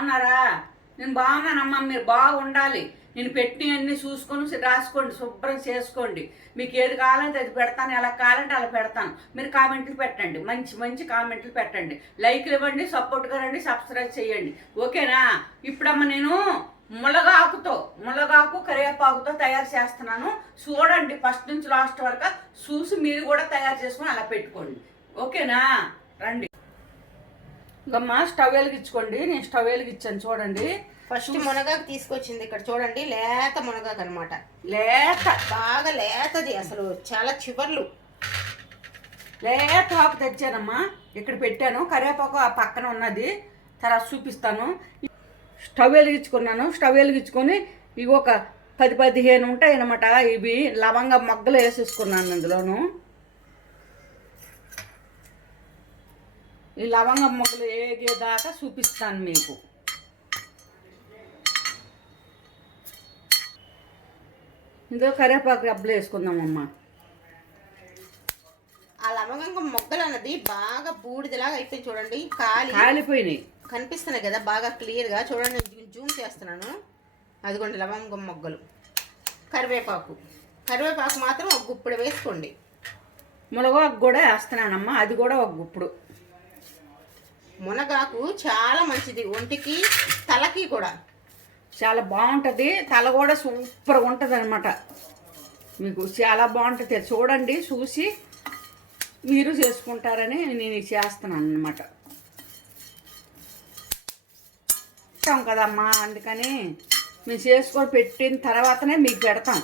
బాగున్నారా? నేను బాగున్నానమ్మా మీరు బాగుండాలి. నేను పెట్టినవన్నీ చూసుకొని రాసుకోండి శుభ్రం చేసుకోండి. మీకు ఏది కావాలంటే అది పెడతాను ఎలా కావాలంటే అలా పెడతాను. మీరు కామెంట్లు పెట్టండి మంచి మంచి కామెంట్లు పెట్టండి. లైక్లు ఇవ్వండి సపోర్ట్గా రండి సబ్స్క్రైబ్ చేయండి. ఓకేనా? ఇప్పుడమ్మ నేను ములగాకుతో ములగాకు కరివేపాకుతో తయారు చేస్తున్నాను. చూడండి ఫస్ట్ నుంచి లాస్ట్ వరకు చూసి మీరు కూడా తయారు చేసుకొని అలా పెట్టుకోండి. ఓకేనా? రండి. ఇంకమ్మా స్టవ్ వెలిగించుకోండి. నేను స్టవ్ వెలిగించాను చూడండి. ఫస్ట్ మునగాకు తీసుకొచ్చింది ఇక్కడ చూడండి లేత మునగాకు అనమాట లేత. బాగా లేతది అసలు చాలా చివర్లు. లేత ఆకు తెచ్చానమ్మా. ఇక్కడ పెట్టాను. కరివేపాకు ఆ పక్కన ఉన్నది. తర్వాత చూపిస్తాను. స్టవ్ వెలిగించుకున్నాను. స్టవ్ వెలిగించుకొని ఇవి ఒక పది పదిహేను ఉంటాయి అన్నమాట ఇవి లవంగ మొగ్గలు వేసేసుకున్నాను ఇందులోను ఈ లవంగ మొగ్గలు ఏగేదాకా చూపిస్తాను మీకు. ఇందులో కరివేపాకు రబ్బలు వేసుకుందామమ్మా. ఆ లవంగం మొగ్గలు అన్నది బాగా బూడిదలాగా అయిపోయింది చూడండి. కాలి కాలిపోయినాయి. కనిపిస్తున్నాయి కదా బాగా క్లియర్గా చూడండి నేను జూమ్ చేస్తున్నాను. అదిగోండి లవంగం మొగ్గలు. కరివేపాకు. కరివేపాకు మాత్రం ఒక గుప్పుడు వేసుకోండి. మునగాకు కూడా వేస్తున్నానమ్మా. అది కూడా ఒక గుప్పుడు. మునగాకు చాలా మంచిది ఒంటికి తలకి కూడా. చాలా బాగుంటుంది. తల కూడా సూపర్గా ఉంటుంది అనమాట మీకు చాలా బాగుంటుంది చూడండి చూసి మీరు చేసుకుంటారని నేను చేస్తున్నాను అనమాట ఇస్తాం కదమ్మా అందుకని మేము చేసుకొని పెట్టిన తర్వాతనే మీకు పెడతాం.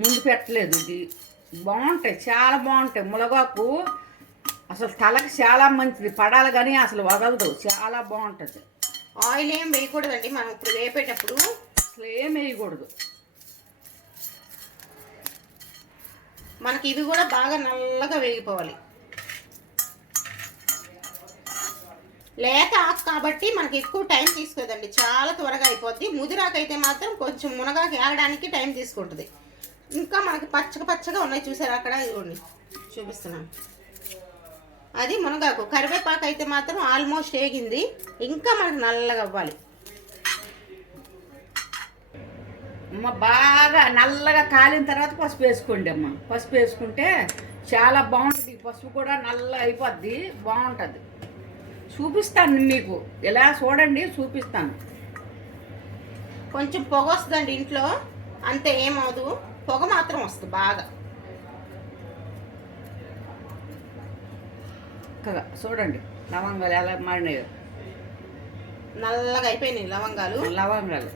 ముందు పెట్టలేదు ఇది. బాగుంటాయి చాలా బాగుంటాయి. మునగాకు అసలు తలకి చాలా మంచిది పడాలి కానీ అసలు వదలదు. చాలా బాగుంటుంది. ఆయిల్ ఏం వేయకూడదండి మనం ఇప్పుడు వేపేటప్పుడు. అసలు ఏం వేయకూడదు. మనకి ఇవి కూడా బాగా నల్లగా వేగిపోవాలి. లేత ఆకు కాబట్టి మనకి ఎక్కువ టైం తీసుకోదండి. చాలా త్వరగా అయిపోద్ది. ముదిరాకు అయితే మాత్రం కొంచెం మునగాకు ఏగడానికి టైం తీసుకుంటుంది. ఇంకా మనకి పచ్చగా పచ్చగా ఉన్నాయి చూసారా? అక్కడ ఇదిగోండి. చూపిస్తున్నాను. అది మునగాకు. కరివేపాకు అయితే మాత్రం ఆల్మోస్ట్ వేగింది. ఇంకా మనకు నల్లగా అవ్వాలి. అమ్మ బాగా నల్లగా కాలిన తర్వాత పసుపు వేసుకోండి అమ్మ. పసుపు వేసుకుంటే చాలా బాగుంటుంది. పసుపు కూడా నల్ల అయిపోద్ది. బాగుంటుంది. చూపిస్తాను మీకు. ఇలా చూడండి చూపిస్తాను. కొంచెం పొగ వస్తుందండి ఇంట్లో. అంతే ఏమవదు పొగ మాత్రం వస్తుంది బాగా. చక్కగా. చూడండి లవంగాలు ఎలా మాడినాయో నల్లగా అయిపోయినాయి లవంగాలు. లవంగాలు.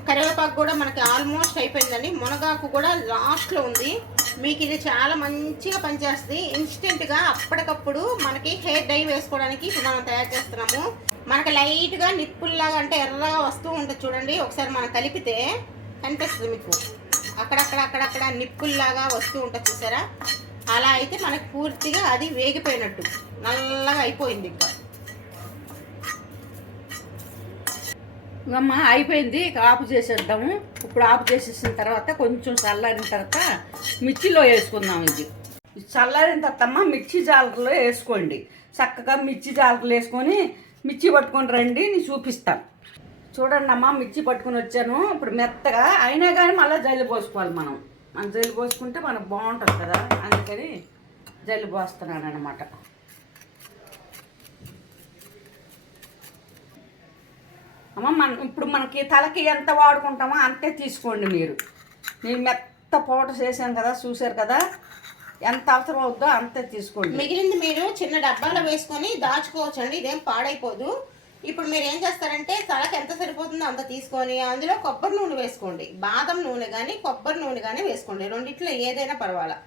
కరివేపాకు కూడా మనకి ఆల్మోస్ట్ అయిపోయిందండి. మునగాకు కూడా లాస్ట్లో ఉంది. మీకు ఇది చాలా మంచిగా పనిచేస్తుంది. ఇన్స్టెంట్గా అప్పటికప్పుడు మనకి హెయిర్ డై వేసుకోవడానికి మనం తయారు చేస్తున్నాము. మనకి లైట్గా నిప్పుల్లాగా అంటే ఎర్రగా వస్తూ ఉంటుంది చూడండి. ఒకసారి మనం కలిపితే కనిపిస్తుంది మీకు. అక్కడక్కడ అక్కడక్కడ నిప్పుల్లాగా వస్తూ ఉంటుంది చూసారా? అలా అయితే మనకి పూర్తిగా అది వేగిపోయినట్టు. నల్లగా అయిపోయింది ఇంకా. అమ్మ అయిపోయింది. ఇక ఆపు చేసేద్దాము. ఇప్పుడు ఆపు చేసేసిన తర్వాత కొంచెం చల్లారిన తర్వాత మిర్చిలో వేసుకుందాం ఇది. చల్లారిన తర్వాత అమ్మ మిర్చి జాలకలో వేసుకోండి. చక్కగా మిర్చి జాలకులు వేసుకొని మిర్చి పట్టుకొని రండి నేను చూపిస్తాను చూడండి అమ్మ మిర్చి పట్టుకొని వచ్చాను. ఇప్పుడు మెత్తగా అయినా కానీ మళ్ళీ జల్లి పోసుకోవాలి మనం. మనం జల్లు పోసుకుంటే మనకు బాగుంటుంది కదా? అందుకని జల్లు పోస్తున్నాను అనమాట అమ్మ మన ఇప్పుడు మనకి తలకి ఎంత వాడుకుంటామో అంతే తీసుకోండి మీరు. నేను మెత్త పోట చేశాను కదా చూశారు కదా? ఎంత అవసరం అవుద్దో అంతే తీసుకోండి. మిగిలింది మీరు చిన్న డబ్బాలో వేసుకొని దాచుకోవచ్చు అండి ఇదేం పాడైపోదు. ఇప్పుడు మీరు ఏం చేస్తారంటే తలకు ఎంత సరిపోతుందో అంత తీసుకొని అందులో కొబ్బరి నూనె వేసుకోండి. బాదం నూనె కానీ కొబ్బరి నూనె కానీ వేసుకోండి. రెండిట్లో ఏదైనా పర్వాలా.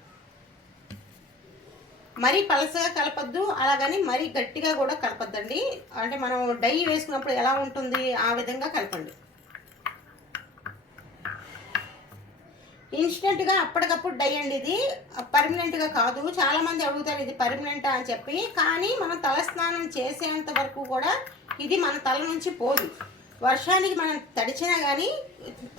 మరీ పలసగా కలపద్దు అలాగని మరీ గట్టిగా కూడా కలపద్దండి. అంటే మనం డై వేసుకున్నప్పుడు ఎలా ఉంటుంది ఆ విధంగా కలపండి. ఇన్స్టెంట్గా అప్పటికప్పుడు డై అండి ఇది. పర్మనెంట్గా కాదు. చాలా మంది అడుగుతారు ఇది పర్మనెంటా అని చెప్పి. కానీ మనం తలస్నానం చేసేంత వరకు కూడా ఇది మన తల నుంచి పోదు. వర్షానికి మనం తడిచినా కానీ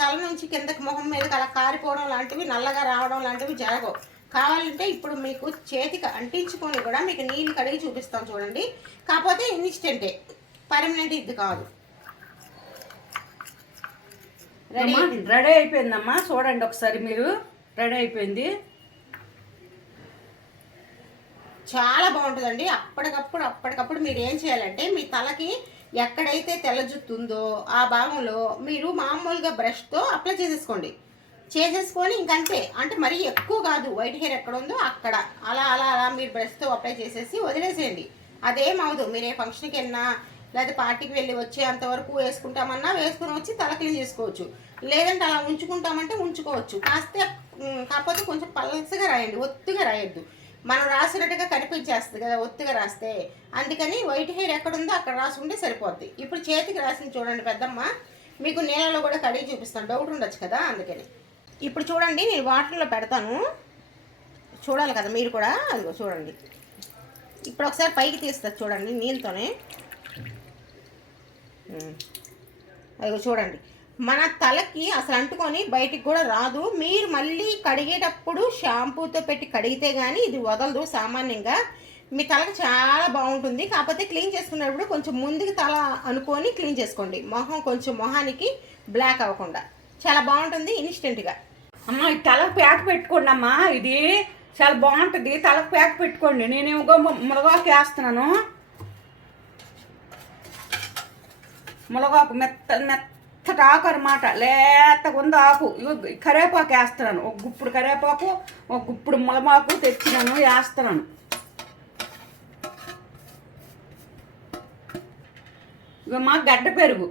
తల నుంచి కిందకి మొహం మీదకి అలా కారిపోవడం లాంటివి నల్లగా రావడం లాంటివి జరగవు. కావాలంటే ఇప్పుడు మీకు చేతికి అంటించుకొని కూడా మీకు నీళ్ళు కడిగి చూపిస్తాం చూడండి. కాకపోతే ఇన్స్టెంటే. పర్మనెంట్ ఇది కాదు. రెడీ? రెడీ అయిపోయిందమ్మా. చూడండి ఒకసారి మీరు. రెడీ అయిపోయింది. చాలా బాగుంటుందండి. అప్పటికప్పుడు అప్పటికప్పుడు మీరు ఏం చేయాలంటే మీ తలకి ఎక్కడైతే తెల్ల జుట్టు ఉందో ఆ భాగంలో మీరు మామూలుగా బ్రష్తో అప్లై చేసేసుకోండి. చేసేసుకొని ఇంకంతే అంటే మరీ ఎక్కువ కాదు. వైట్ హెయిర్ ఎక్కడ ఉందో అక్కడ. అలా అలా అలా మీరు బ్రష్తో అప్లై చేసేసి వదిలేసేయండి. అదేం అవదు మీరు ఏ ఫంక్షన్కి వెళ్ళినా లేదా పార్టీకి వెళ్ళి వచ్చేంత వరకు వేసుకుంటామన్నా వేసుకుని వచ్చి తల క్లీన్ చేసుకోవచ్చు. లేదంటే అలా ఉంచుకుంటామంటే ఉంచుకోవచ్చు. కాస్తే కాకపోతే కొంచెం పలసగా రాయండి. ఒత్తుగా రాయొద్దు. మనం రాసినట్టుగా కనిపించేస్తుంది కదా ఒత్తుగా రాస్తే. అందుకని వైట్ హెయిర్ ఎక్కడ ఉందో అక్కడ రాసుకుంటే సరిపోద్ది. ఇప్పుడు చేతికి రాసింది చూడండి పెద్దమ్మ మీకు నీళ్ళలో కూడా కడిగి చూపిస్తాను. డౌట్ ఉండొచ్చు కదా అందుకని. ఇప్పుడు చూడండి నేను వాటర్లో పెడతాను. చూడాలి కదా మీరు కూడా. అదిగో చూడండి. ఇప్పుడు ఒకసారి పైకి తీస్తారు చూడండి నీళ్ళతోనే. అదిగో చూడండి. మన తలకి అసలు అంటుకొని బయటికి కూడా రాదు. మీరు మళ్ళీ కడిగేటప్పుడు షాంపూతో పెట్టి కడిగితే కానీ ఇది వదలదు సామాన్యంగా. మీ తలకి చాలా బాగుంటుంది. కాకపోతే క్లీన్ చేసుకునేటప్పుడు కొంచెం ముందుకు తల అనుకొని క్లీన్ చేసుకోండి. మొహం కొంచెం మొహానికి బ్లాక్ అవ్వకుండా. చాలా బాగుంటుంది ఇన్స్టెంట్గా. అమ్మా ఈ తలకు ప్యాక్ పెట్టుకోండి అమ్మా. ఇది చాలా బాగుంటుంది. తలకు ప్యాక్ పెట్టుకోండి. నేనేమో మునగాకు వేస్తున్నాను. మునగాకు మెత్త మెత్తటి ఆకు అనమాట లేతగా ఉంది ఆకు. ఇగో కరేపాకు వేస్తున్నాను. ఒక గుప్పుడు కరేపాకు ఒక గుప్పుడు ములమాకు తెచ్చినాను వేస్తున్నాను. ఇక మా గడ్డ పెరుగు.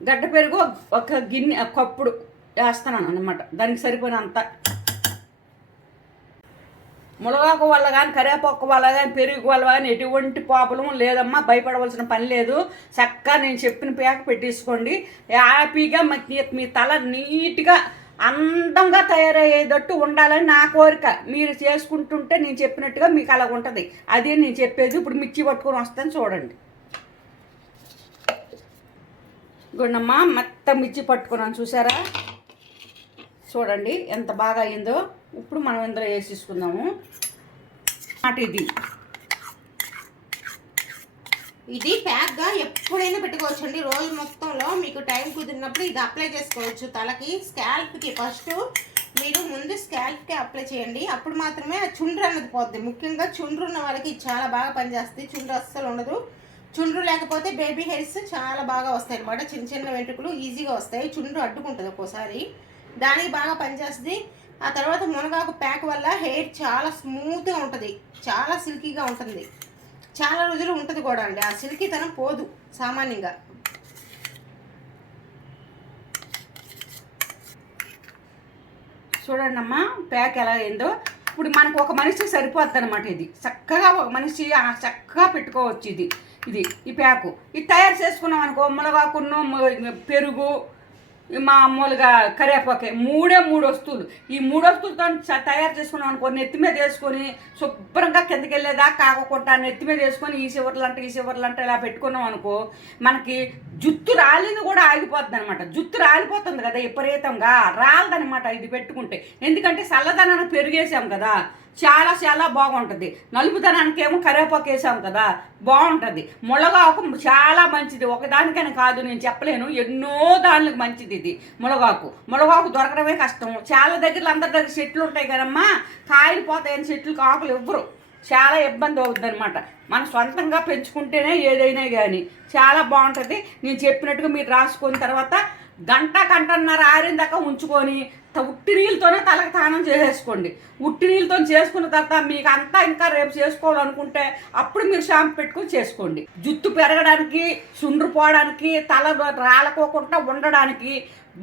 గడ్డ పెరుగు ఒక గిన్నె కప్పుడు వేస్తున్నాను అనమాట దానికి సరిపోయినంత. మునగాకు వల్ల కానీ కరివేపాకు వల్ల కానీ పెరుగు వల్ల కానీ ఎటువంటి ప్రాబ్లం లేదమ్మా. భయపడవలసిన పని లేదు. చక్కగా నేను చెప్పిన పేక పెట్టేసుకోండి. హ్యాపీగా మీ మీ తల నీట్గా అందంగా తయారయ్యేటట్టు ఉండాలని నా కోరిక. మీరు చేసుకుంటుంటే నేను చెప్పినట్టుగా మీకు అలా ఉంటుంది. అదే నేను చెప్పేది. ఇప్పుడు మిర్చి పట్టుకొని వస్తాను చూడండి. గుండమ్మ మొత్తం మిర్చి పట్టుకున్నాను చూసారా? చూడండి ఎంత బాగా అయిందో. ఇప్పుడు మనం ఇందులో వేసేసుకుందాము. మాట ఇది. ఇది ప్యాక్గా ఎప్పుడైనా పెట్టుకోవచ్చండి. రోజు మొత్తంలో మీకు టైం కుదిరినప్పుడు ఇది అప్లై చేసుకోవచ్చు. తలకి స్కాల్ప్కి ఫస్ట్ మీరు ముందు స్కాల్ప్కి అప్లై చేయండి. అప్పుడు మాత్రమే ఆ చుండ్రు అన్నది పోద్ది. ముఖ్యంగా చుండ్రు ఉన్న వాళ్ళకి ఇది చాలా బాగా పనిచేస్తుంది. చుండ్రు అస్సలు ఉండదు. చుండ్రు లేకపోతే బేబీ హెయిర్స్ చాలా బాగా వస్తాయి అనమాట చిన్న చిన్న వెంట్రుకలు ఈజీగా వస్తాయి. చుండ్రు అడ్డుకుంటుంది ఒక్కోసారి. దానికి బాగా పనిచేస్తుంది. ఆ తర్వాత మునగాకు ప్యాక్ వల్ల హెయిర్ చాలా స్మూత్గా ఉంటుంది. చాలా సిల్కీగా ఉంటుంది. చాలా రోజులు ఉంటుంది కూడా అండి. ఆ సిల్కీతనం పోదు సామాన్యంగా. చూడండి అమ్మా ప్యాక్ ఎలా అయిందో. ఇప్పుడు మనకు ఒక మనిషి సరిపోద్ది అనమాట ఇది. చక్కగా ఒక మనిషి చక్కగా పెట్టుకోవచ్చు ఇది. ఇది ఈ ప్యాకు. ఇది తయారు చేసుకున్నాం అనుకో మునగాకును పెరుగు మామూలుగా కరివేపాకే మూడే మూడు వస్తువులు ఈ మూడు వస్తువులతో తయారు చేసుకున్నాం అనుకో నెత్తి మీద వేసుకొని శుభ్రంగా కిందకి వెళ్ళేదాకా కాకుండా నెత్తి మీద వేసుకొని ఈ చివర్లు అంటే ఈ చివర్లు అంటే ఇలా పెట్టుకున్నాం అనుకో మనకి జుత్తు రాలింది కూడా ఆగిపోతుంది అనమాట జుత్తు రాలిపోతుంది కదా విపరీతంగా. రాలదనమాట ఇది పెట్టుకుంటే. ఎందుకంటే చల్లదనాన్ని పెరిగేసాం కదా. చాలా చాలా బాగుంటుంది. నలుపుదనానికి ఏమో కరివేపాకు వేసాం కదా బాగుంటుంది. మునగాకు చాలా మంచిది. ఒకదానికని కాదు నేను చెప్పలేను. ఎన్నో దానికి మంచిది ఇది మునగాకు మునగాకు దొరకడమే కష్టం. చాలా దగ్గరలో అందరి దగ్గర చెట్లు ఉంటాయి కదమ్మా కాయలు పోతాయని చెట్లు ఆకులు ఇవ్వరు చాలా ఇబ్బంది అవుతుంది అనమాట మనం సొంతంగా పెంచుకుంటేనే ఏదైనా కానీ చాలా బాగుంటుంది. నేను చెప్పినట్టుగా మీరు రాసుకున్న తర్వాత గంట గంటన్నర ఆరిన దాకా ఉంచుకొని ఉట్టి నీళ్ళతోనే తలకు స్నానం చేసేసుకోండి. ఉట్టి నీళ్ళతో చేసుకున్న తర్వాత మీకు అంతా ఇంకా రేపు చేసుకోవాలనుకుంటే అప్పుడు మీరు షాంపు పెట్టుకొని చేసుకోండి. జుట్టు పెరగడానికి సుండ్రు పోవడానికి తల రాలకోకుండా ఉండడానికి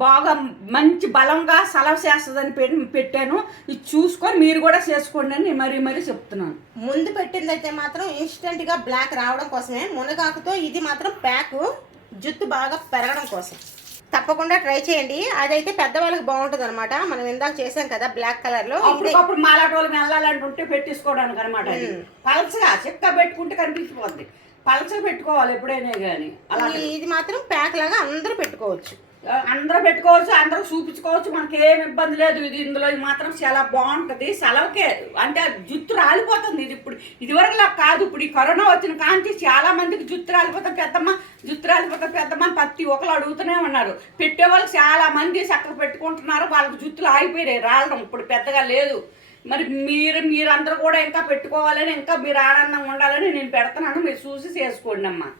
బాగా మంచి బలంగా సలవ చేస్తుందని పెట్టి పెట్టాను. ఇది చూసుకొని మీరు కూడా చేసుకోండి అని నేను మరీ మరీ చెప్తున్నాను. ముందు పెట్టిందైతే మాత్రం ఇన్స్టెంట్గా బ్లాక్ రావడం కోసమే. మునగాకుతో ఇది మాత్రం ప్యాక్ జుట్టు బాగా పెరగడం కోసం. తప్పకుండా ట్రై చేయండి. అదైతే పెద్దవాళ్ళకి బాగుంటుంది అనమాట మనం ఇందాక చేసాం కదా బ్లాక్ కలర్లో. ఇదే అప్పటికప్పుడు మాలాటోళ్ళు వెళ్ళాలంటుంటే పెట్టించుకోవడానికి అనమాట అది. పలచగా చెక్క పెట్టుకుంటే కనిపించిపోద్ది పలచగా పెట్టుకోవాలి ఎప్పుడైనా కానీ ఇది మాత్రం ప్యాక్ లాగా అందరూ పెట్టుకోవచ్చు. అందరూ పెట్టుకోవచ్చు అందరూ చూపించుకోవచ్చు మనకి ఏం ఇబ్బంది లేదు. ఇది ఇందులో ఇది మాత్రం చాలా బాగుంటుంది. సెలవుకే అంటే జుత్తు రాలిపోతుంది. ఇది ఇప్పుడు ఇదివరకు కాదు. ఇప్పుడు ఈ కరోనా వచ్చిన కాంతి చాలా మందికి జుట్టు రాలిపోతుంది పెద్దమ్మ జుత్తు రాలిపోతుంది పెద్దమ్మ ప్రతి ఒక్కరు అడుగుతూనే ఉన్నారు. పెట్టేవాళ్ళు చాలా మంది చక్కగా పెట్టుకుంటున్నారు. వాళ్ళకి జుట్టులు ఆగిపోయినాయి రాలడం. ఇప్పుడు పెద్దగా లేదు. మరి మీరు మీరందరూ కూడా ఇంకా పెట్టుకోవాలని ఇంకా మీరు ఆనందంగా ఉండాలని నేను పెడుతున్నాను. మీరు చూసి చేసుకోండి అమ్మా.